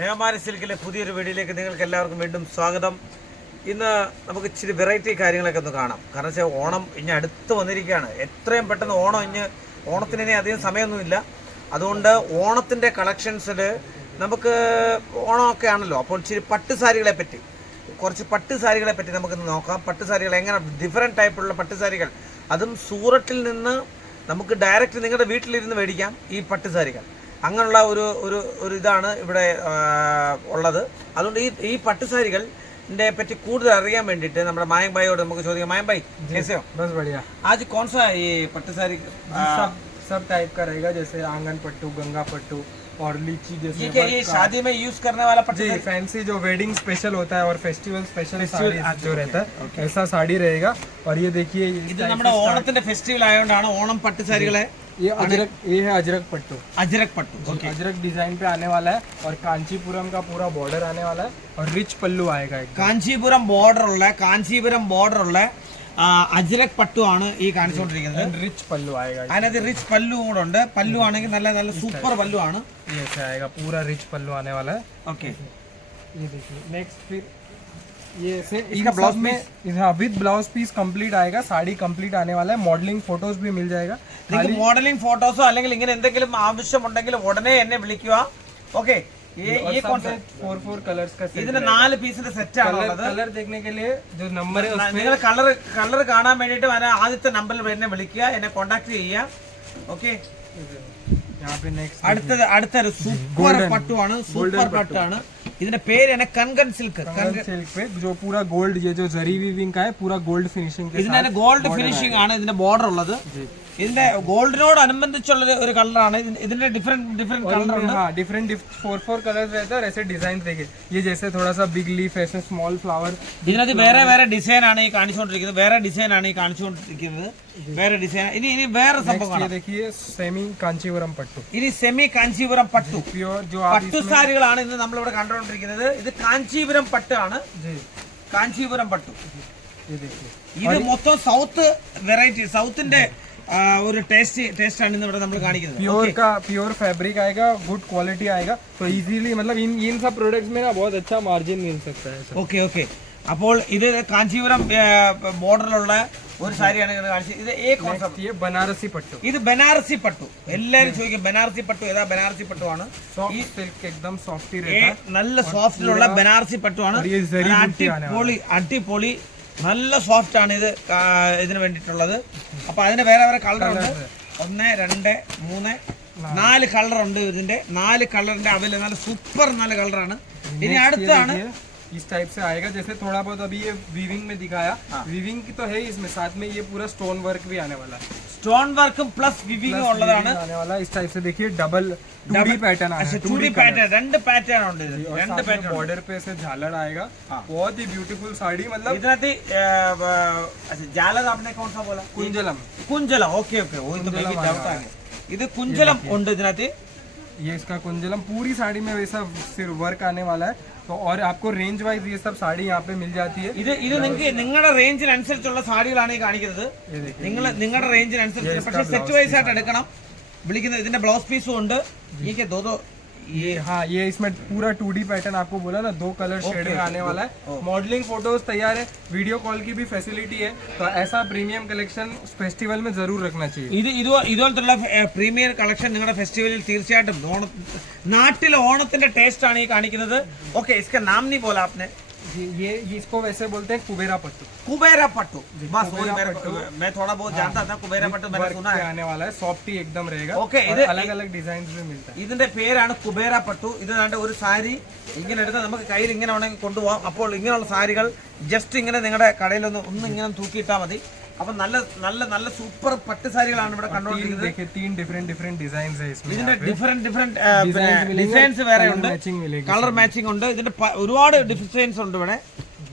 നേമാരി സിൽക്കിലെ പുതിയൊരു വീഡിയോയിലേക്ക് നിങ്ങൾക്ക് എല്ലാവർക്കും വീണ്ടും സ്വാഗതം. ഇന്ന് നമുക്ക് ഇച്ചിരി വെറൈറ്റി കാര്യങ്ങളൊക്കെ ഒന്ന് കാണാം. കാരണം വെച്ചാൽ ഓണം ഇനി അടുത്ത് വന്നിരിക്കുകയാണ്. എത്രയും പെട്ടെന്ന് ഓണത്തിന് ഇനി അധികം സമയമൊന്നുമില്ല. അതുകൊണ്ട് ഓണത്തിൻ്റെ കളക്ഷൻസിൽ നമുക്ക് ഓണമൊക്കെ ആണല്ലോ, അപ്പോൾ ഇച്ചിരി പട്ടുസാരികളെ പറ്റി നമുക്കിന്ന് നോക്കാം. പട്ടുസാരികൾ എങ്ങനെ ഡിഫറെൻറ്റ് ടൈപ്പുള്ള പട്ടുസാരികൾ, അതും സൂറത്തിൽ നിന്ന് നമുക്ക് ഡയറക്റ്റ് നിങ്ങളുടെ വീട്ടിലിരുന്ന് മേടിക്കാം ഈ പട്ടുസാരികൾ. അങ്ങനെയുള്ള ഒരു ഇതാണ് ഇവിടെ ഉള്ളത്. അതുകൊണ്ട് ഈ പട്ടുസാരികളിന്റെ പറ്റി കൂടുതൽ അറിയാൻ വേണ്ടിയിട്ട് നമ്മുടെ മായം ഭായിയോട് നമുക്ക് ചോദിക്കാം. മായം ഭാई कैसे हो? बस बढ़िया। आज कौन सा ये पट्टुसारी सब टाइप का रहेगा, जैसे आंगन पट्टू, गंगा पट्टू और लीची जैसे। ये क्या ये शादी में यूज करने वाला पट्टू? जी, फैंसी जो वेडिंग स्पेशल होता है और फेस्टिवल स्पेशल साड़ी जो रहता है, ऐसा साड़ी रहेगा। और ये देखिए, ഇത് നമ്മുടെ ഓണത്തിന്റെ ഫെസ്റ്റിവൽ ആയതുകൊണ്ടാണ് ഓണം പട്ടുസാരികളെ. ये है अजरक पट्टू। अजरक पट्टू अजरक डिजाइन पे आने वाला है और कांचीपुरम का पूरा बॉर्डर आने वाला है और रिच पल्लू आएगा एकदम। കാഞ്ചീപുരം ബോർഡർ ഉള്ള അജ്രക് പട്ടു ആണ് ഈ കാണിച്ചുകൊണ്ടിരിക്കുന്നത്. रिच पल्लू आएगा, അതിനകത്ത് റിച്ച് പല്ലു കൂടെ ഉണ്ട്. പല്ലു ആണെങ്കിൽ നല്ല നല്ല സൂപ്പർ പല്ലു ആണ്. ये ऐसे आएगा, पूरा रिच पल्लू आने वाला है। ओके, ये देखिए नेक्स्ट, फिर ये ऐसे इसका ब्लाउज में विद ब्लाउज पीस कंप्लीट आएगा। साड़ी कंप्लीट आने वाला है, मॉडलिंग फोटोज भी मिल जाएगा। നിങ്ങൾക്ക് മോഡലിംഗ് ഫോട്ടോസോ അല്ലെങ്കിൽ ഇങ്ങനെ എന്തെങ്കിലും ആവശ്യമുണ്ടെങ്കിൽ ഉടനെ എന്നെ വിളിക്കുക. ഓക്കെ, ये कौन सा 4 कलर्स का सेट। ഇതിന്റെ 4 പീസിന്റെ സെറ്റ് ആണ് ഉള്ളത്. कलर देखने के लिए जो नंबर है उसमें നിങ്ങൾ കളർ കാണാൻ വേണ്ടിയിട്ട് ആദ്യത്തെ നമ്പറിൽ എന്നെ വിളിക്കുക, എന്നെ കോൺടാക്ട് ചെയ്യുക. ഓക്കെ, यहाँ पे नेक्स्ट അടുത്തൊരു സൂപ്പർ പട്ടുവാണ്, സൂപ്പർ പട്ടാണ്. ഇതിന്റെ പേര് തന്നെ കങ്കൻ സിൽക്ക് पे जो पूरा गोल्ड, ये जो जरी वीविंग का है, पूरा गोल्ड फिनिशिंग के ഇതിന്റെ ഗോൾഡ് ഫിനിഷിംഗ് ആണ് ഇതിന്റെ ബോർഡർ ഉള്ളത്. ഇതിന്റെ ഗോൾഡിനോട് അനുബന്ധിച്ചുള്ള ഒരു കളറാണ്. ഇതിന്റെ ഡിഫറെന്റ് കളർ ഉണ്ട്. हाँ, डिफरेंट 4 कलर्स रहता है और ऐसे डिजाइन देखिए। ये जैसे थोड़ा सा बिग लीफ, ऐसे स्मॉल फ्लावर। ഇതിനകത്ത് വേറെ ഡിസൈൻ ആണ് ഈ കാണിച്ചുകൊണ്ടിരിക്കുന്നത്. വേറെ ഡിസൈൻ. ഇനി വേറെ സംഭവം ये देखिए, सेमी कांचीपुरम पट्टू। ഇനി സെമി കാഞ്ചീപുരം പട്ടു. प्योर जो പട്ടുസാരികളാണ് ഇന്ന് നമ്മളിവിടെ കണ്ടുകൊണ്ടിരിക്കുന്നത്. ഇത് കാഞ്ചീപുരം പട്ടാണ്. കാഞ്ചീപുരം പട്ടു. ये देखिए, ഇത് മൊത്തം സൗത്ത് വെറൈറ്റി, സൗത്തിന്റെ ഒരു ടേസ്റ്റ് ആണ് ഇന്ന് ഇവിടെ നമ്മൾ കാണിക്കുന്നത്. प्योर फैब्रिक आएगा, गुड क्वालिटी आएगा, तो इजीली मतलब इन सब प्रोडक्ट्स में ना बहुत अच्छा मार्जिन मिल सकता है। ഓക്കെ, അപ്പോൾ ഇത് കാഞ്ചീപുരം ബോർഡറിലുള്ള ഒരു സാരിയാണ് കാണിച്ചത്. ഇത് ये बनारसी पट्टू। ഇത് ബനാറസി പട്ടു. എല്ലാരും ചോദിക്കും ബനാറസി പട്ടു ഏതാ? ബനാറസി പട്ടു ആണ്. सॉफ्ट सिल्क एकदम सॉफ्टी रहता है, നല്ല സോഫ്റ്റിലുള്ള ബനാറസി പട്ടു ആണ്. അടിപൊളി നല്ല സോഫ്റ്റ് ആണ് ഇത് ഇതിന് വേണ്ടിയിട്ടുള്ളത്. അപ്പൊ അതിന് വേറെ കളറുണ്ട്. 1 2 3 4 കളറുണ്ട്. ഇതിന്റെ 4 കളറിന്റെ അവൈലബിൾ. നല്ല സൂപ്പർ 4 കളറാണ്. ഇനി അടുത്താണ് इस टाइप से आएगा। जैसे थोड़ा बहुत अभी ये वीविंग में दिखाया, वीविंग की तो है इसमें, साथ में ये पूरा स्टोन वर्क भी आने वाला है। സ്റ്റോൺ വർക്കും പ്ലസ് വിവിംഗ് ഉള്ളതാണ്. आने वाला है इस टाइप से। देखिए डबल 2D पैटर्न आया है, 2D पैटर्न, 2 पैटर्न ഉണ്ട്. ഇത് 2 पैटर्न बॉर्डर पे से झालर आएगा। बहुत ही ब्यूटीफुल साड़ी, मतलब ഇതിനകത്ത് ജാലർ आपने कौन सा बोला? കുഞ്ചലം. ഓക്കെ, वो तो मैं भी डाउट आ गया. ഇത് കുഞ്ചലം ഉണ്ട് ഇതിനകത്ത്. ये इसका कुंजलम पूरी साड़ी में वैसा सिर्फ वर्क आने वाला है। तो और आपको रेंज वाइज ये सब साड़ी यहाँ पे मिल जाती है। ഇത് നിങ്ങൾക്ക് നിങ്ങളുടെ റേഞ്ചിനനുസരിച്ചുള്ള സാരികളാണ് ഈ കാണിക്കുന്നത്. നിങ്ങളുടെ റേഞ്ചിനനുസരിച്ച്, പക്ഷേ സെറ്റ് വൈസ് ആയിട്ട് എടുക്കണം. വിളിക്കുന്നത് ഇതിന്റെ ബ്ലൗസ് പീസും ഉണ്ട്. ये दो ये हाँ, ये इसमें पूरा 2D पैटर्न आपको बोला ना, 2 कलर शेड में आने वाला है। मॉडलिंग फोटोज तैयार है, वीडियो कॉल की भी फैसिलिटी है। तो ऐसा प्रीमियम कलेक्शन फेस्टिवल में जरूर रखना चाहिए। ഇതുപോലത്തുള്ള പ്രീമിയർ കളക്ഷൻ നിങ്ങളുടെ ഫെസ്റ്റിവലിൽ തീർച്ചയായിട്ടും നാട്ടിലെ ഓണത്തിന്റെ ടേസ്റ്റ് ആണ് ഈ കാണിക്കുന്നത്. ഓക്കെ, इसका नाम नहीं बोला आपने? ये इसको वैसे बोलते हैं कुबेरा पट्टू। कुबेरा पट्टू, बस वही मैं थोड़ा बहुत जानता था. कुबेरा पट्टू मैंने सुना है. आने वाला है, सॉफ्टी एकदम रहेगा. ओके, अलग अलग डिजाइन भी मिलता है. ഇതിന്റെ പേരാണ് കുബേര പട്ടു. ഇത് ഒരു സാരി ഇങ്ങനെ എടുത്താൽ നമുക്ക് കയ്യിൽ ഇങ്ങനെ ഉണ്ടെങ്കിൽ കൊണ്ടുപോകാം. അപ്പോൾ ഇങ്ങനെയുള്ള സാരികൾ ജസ്റ്റ് ഇങ്ങനെ നിങ്ങളുടെ കടയിൽ ഒന്ന് ഇങ്ങനെ തൂക്കിയിട്ടാൽ മതി. അപ്പൊ നല്ല സൂപ്പർ പട്ടുസാരികളാണ് ഇവിടെ കണ്ടുകൊണ്ടിരിക്കുന്നത്. तीन डिफरेंट डिजाइन्स है इसमें. ഇതിന്റെ ഡിഫറെന്റ് ഡിസൈൻസ് വേറെ ഉണ്ട്, കളർ മാച്ചിങ് ഉണ്ട്. ഇതിന്റെ ഒരുപാട് ഡിസൈൻസ് ഉണ്ട് ഇവിടെ.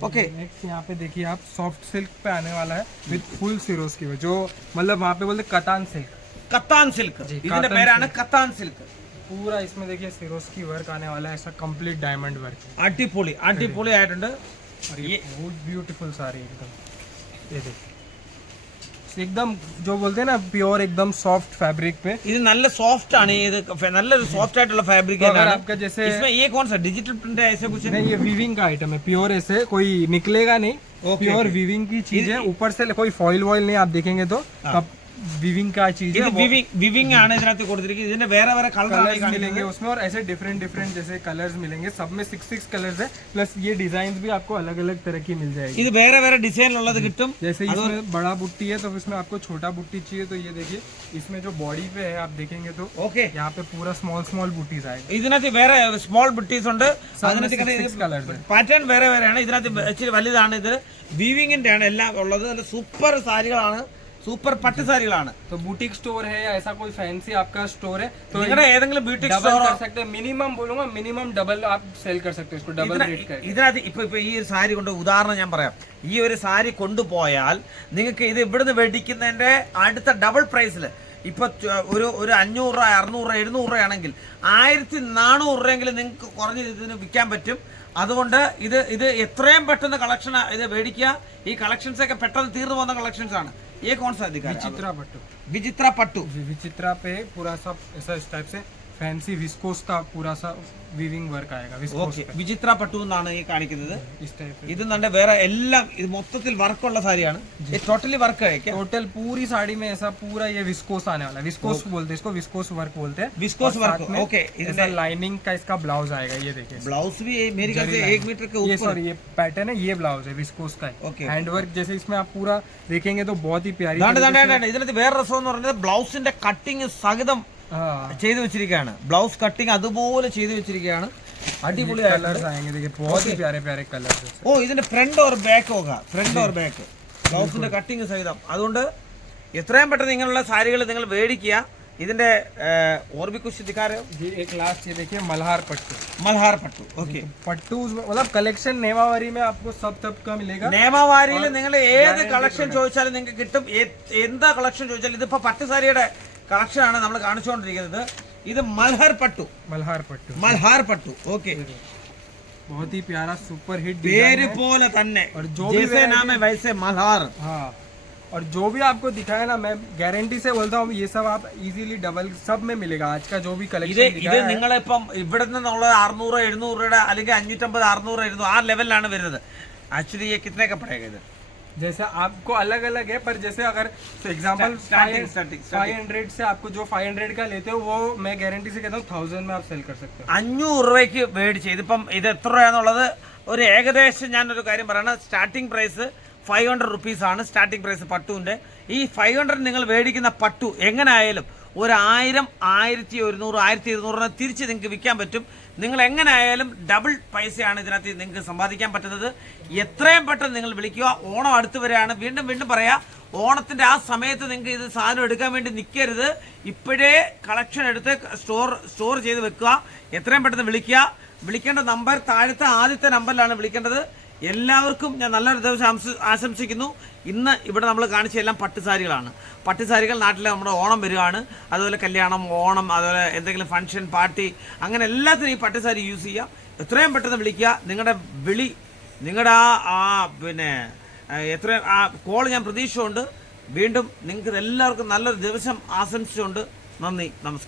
ओके, नेक्स्ट यहाँ पे देखिए आप, सॉफ्ट सिल्क पे आने वाला है विद फुल सिरोस की, जो मतलब वहाँ पे बोलते कतान सिल्क। कतान सिल्क, ഇതിന്റെ പേരാണ് കത്താൻ സിൽക്ക്. पूरा इसमें देखिए सिरोस की वर्क आने वाला है, ऐसा कंप्लीट डायमंड वर्क. अടിപൊളി ആയിട്ടുണ്ട്. और ये बहुत ब्यूटीफुल साड़ी एकदम. ये देखिए एकदम जो बोलते हैं ना प्योर एकदम सॉफ्ट फैब्रिक पे। ഇത് നല്ല സോഫ്റ്റ് ആണ്, ഇത് നല്ലൊരു സോഫ്റ്റ് ആയിട്ടുള്ള ഫാബ്രിക് तो अगर ആണ്. आपका जैसे इसमें ये कौन सा डिजिटल प्रिंट है ऐसे कुछ है? नहीं, ये वीविंग का आइटम है, प्योर ऐसे कोई निकलेगा नहीं, प्योर वीविंग की चीज है। ऊपर से कोई फॉइल वॉइल नहीं, आप देखेंगे तो वीविंग का चीज ഇത് है। വിവിംഗ് ആണ് ഇതിനകത്ത് കൊടുത്തിരിക്കുന്നത്. ഇതിന്റെ വേറെ വേറെ कलर्स കളർ मिलेंगे उसमें और ऐसे डिफरेंट डिफरेंट जैसे कलर्स मिलेंगे, सब में 6 कलर्स है, प्लस ये डिजाइन भी आपको अलग अलग तरह की मिल जाएगी। ഇത് വേറെ വേറെ ഡിസൈനിലുള്ളത് കിട്ടും. जैसे इसमें बड़ा बुट्टी है तो इसमें आपको छोटा बुट्टी चाहिए तो ये देखिए, इसमें जो बॉडी पे है आप देखेंगे तो ഓക്കെ, यहाँ पे पूरा स्मॉल स्मॉल बुटीज आएगा। ഇതിനകത്ത് വേറെ സ്മോൾ ബുട്ടീസ് ഉണ്ട്. അതിനകത്ത് 6 कलर्स है। പാറ്റേൺ വേറെ വേറെയാണ്. ഇതിനകത്ത് ഇച്ചിരി വലുതാണ്. ഇത് വീവിങ്ങിന്റെ ആണ് എല്ലാം ഉള്ളത്. നല്ല സൂപ്പർ സാരികളാണ്, സൂപ്പർ പട്ട് സാരികളാണ്. तो बुटीक स्टोर है या ऐसा कोई फैंसी आपका स्टोर है तो നിങ്ങളുടെ ഏതെങ്കിലും ബ്യൂട്ടി डबल कर सकते हैं, मिनिमम बोलूंगा मिनिमम डबल आप सेल कर सकते हो इसको, डबल रेट कर। ഇതിനകത്ത് ഇപ്പൊ ഈ ഒരു സാരി കൊണ്ട് ഉദാഹരണം ഞാൻ പറയാം. ഈ ഒരു സാരി കൊണ്ടുപോയാൽ നിങ്ങൾക്ക് ഇത് ഇവിടുന്ന് മേടിക്കുന്നതിന്റെ അടുത്ത ഡബിൾ പ്രൈസിൽ ഇപ്പൊ ഒരു 500 രൂപ 600 രൂപ 700 രൂപയാണെങ്കിൽ 1400 രൂപയെങ്കിലും നിങ്ങൾക്ക് കുറഞ്ഞ ഇതിന് വിൽക്കാൻ പറ്റും. അതുകൊണ്ട് ഇത് എത്രയും പെട്ടെന്ന് കളക്ഷൻ ഇത് മേടിക്കുക. ഈ കളക്ഷൻസ് ഒക്കെ പെട്ടെന്ന് തീർന്നു പോകുന്ന കളക്ഷൻസ് ആണ്. ये कौन सा दिखा रहा है? विचित्रा पट्टू। विचित्रा पट्टू। विचित्रा पे पूरा सा ऐसा इस टाइप से फैंसी विस्कोस का पूरा सा वीविंग वर्क आएगा विस्कोस पे। വിചിത്ര പട്ടു എന്നാണ് ഈ കാണിക്കുന്നത്. इस टाइप ഇത് നല്ല വേറെ എല്ലാം ഇത് മൊത്തത്തിൽ വർക്കുള്ള സാരിയാണ്. ये टोटली वर्क है क्या? टोटल पूरी साड़ी में ऐसा पूरा ये विस्कोस आने वाला है। विस्कोस बोलते हैं इसको, विस्कोस वर्क बोलते हैं। Viscose work, okay. इसका लाइनिंग का इसका ब्लाउज आएगा, ये देखिए ब्लाउज भी मेरी ख्याल से 1 मीटर के ये ऊपर। सॉरी ये पैटर्न है, ये ब्लाउज है विस्कोस का। Okay. हैंड वर्क जैसे इसमें आप पूरा देखेंगे तो बहुत ही प्यारी ഇതിനകത്ത് വേറെ രസം എന്ന് പറയുന്നത് ബ്ലൗസിന്റെ കട്ടിങ് സഹിതം ചെയ്തു വെച്ചിരിക്കുകയാണ്. ബ്ലൗസ് കട്ടിങ് അതുപോലെ ചെയ്തു വെച്ചിരിക്കുകയാണ്. അടിപൊളി कलर्स आएंगे, देखिए बहुत ही प्यारे प्यारे कलर्स। ഓ ഇതിന്റെ ഫ്രണ്ട് ഓർ ബാക്ക് होगा, ഫ്രണ്ട് ഓർ ബാക്ക് ബ്ലൗസിന്റെ കട്ടിങ് സഹിതം. അതുകൊണ്ട് എത്രയും പെട്ടെന്ന് ഇങ്ങനെയുള്ള സാരികൾ നിങ്ങൾ മേടിക്കുക. ഇതിന്റെ और भी कुछ दिखा रहे हो? ये एक लास्ट ये देखिए मल्हार पट्टू। മൽഹാർ പട്ടു, ഓക്കെ. पट्टू मतलब कलेक्शन नेमावारी में आपको सब का मिलेगा। നേമവാരിയിൽ നിങ്ങൾ ഏത് കളക്ഷൻ ചോദിച്ചാലും നിങ്ങൾക്ക് കിട്ടും. എന്താ കളക്ഷൻ ചോദിച്ചാലും. ഇതിപ്പോ പട്ടുസാരിയുടെ കളക്ഷൻ ആണ് നമ്മൾ കാണിച്ചുകൊണ്ടിരിക്കുന്നത്. ഇത് മൽഹാർ പട്ടു, मल्हार पट्टू, മൽഹാർ പട്ടു, ഓക്കെ. बहुत ही प्यारा सुपर हिट പേര് പോലെ തന്നെ और जो जैसे नाम है वैसे मल्हार। हाँ, और जो भी आपको दिखाया ना, मैं गारंटी से बोलता हूँ ये सब आप इजीली डबल सब में मिलेगा। आज का जो भी ഇത് कलेक्शन ഇത് നിങ്ങളിപ്പം ഇവിടെ നിന്നുള്ള 600 700 രൂപയുടെ അല്ലെങ്കിൽ 550 600 700 ആ ലെവലിലാണ് വരുന്നത്. ആക്ച്വലി ये कितने का पड़ेगा इधर? जैसे आपको अलग अलग है, पर जैसे अगर एग्जाम्पल Starting. 500 से आपको जो 500 का लेते हो वो मैं गारंटी से कहता हूँ 1000 में आप सेल कर सकते हो। 500 രൂപയ്ക്ക് മേടിച്ച് ഇതിപ്പം ഇത് എത്ര രൂപയാണെന്നുള്ളത് ഒരു ഏകദേശം ഞാനൊരു കാര്യം പറയണം. സ്റ്റാർട്ടിംഗ് പ്രൈസ് 500 റുപ്പീസ് ആണ് സ്റ്റാർട്ടിംഗ് പ്രൈസ് പട്ടുവിൻ്റെ. ഈ 500 നിങ്ങൾ മേടിക്കുന്ന പട്ടു എങ്ങനെ ആയാലും ഒരു 1000 1100 1200 തിരിച്ച് നിങ്ങൾക്ക് വിൽക്കാൻ പറ്റും. നിങ്ങൾ എങ്ങനെ ആയാലും ഡബിൾ പൈസയാണ് ഇതിനകത്ത് നിങ്ങൾക്ക് സമ്പാദിക്കാൻ പറ്റുന്നത്. എത്രയും പെട്ടെന്ന് നിങ്ങൾ വിളിക്കുക. ഓണം അടുത്ത് വരെയാണ്. വീണ്ടും വീണ്ടും പറയാം, ഓണത്തിൻ്റെ ആ സമയത്ത് നിങ്ങൾക്ക് ഇത് സാധനം എടുക്കാൻ വേണ്ടി നിൽക്കരുത്. ഇപ്പോഴേ കളക്ഷൻ എടുത്ത് സ്റ്റോർ ചെയ്ത് വെക്കുക. എത്രയും പെട്ടെന്ന് വിളിക്കുക. വിളിക്കേണ്ട നമ്പർ താഴത്തെ ആദ്യത്തെ നമ്പറിലാണ് വിളിക്കേണ്ടത്. എല്ലാവർക്കും ഞാൻ നല്ലൊരു ദിവസം ആശംസിക്കുന്നു. ഇന്ന് ഇവിടെ നമ്മൾ കാണിച്ച എല്ലാം പട്ടുസാരികളാണ്. പട്ടുസാരികൾ നാട്ടിൽ നമ്മുടെ ഓണം വരികയാണ്. അതുപോലെ കല്യാണം, ഓണം, അതുപോലെ എന്തെങ്കിലും ഫംഗ്ഷൻ, പാർട്ടി, അങ്ങനെ എല്ലാത്തിനും ഈ പട്ടുസാരി യൂസ് ചെയ്യുക. എത്രയും പെട്ടെന്ന് വിളിക്കുക. നിങ്ങളുടെ ആ പിന്നെ എത്രയും ആ കോൾ ഞാൻ പ്രതീക്ഷിച്ചുകൊണ്ട് വീണ്ടും നിങ്ങൾക്ക് എല്ലാവർക്കും നല്ലൊരു ദിവസം ആശംസിച്ചുകൊണ്ട് നന്ദി, നമസ്കാരം.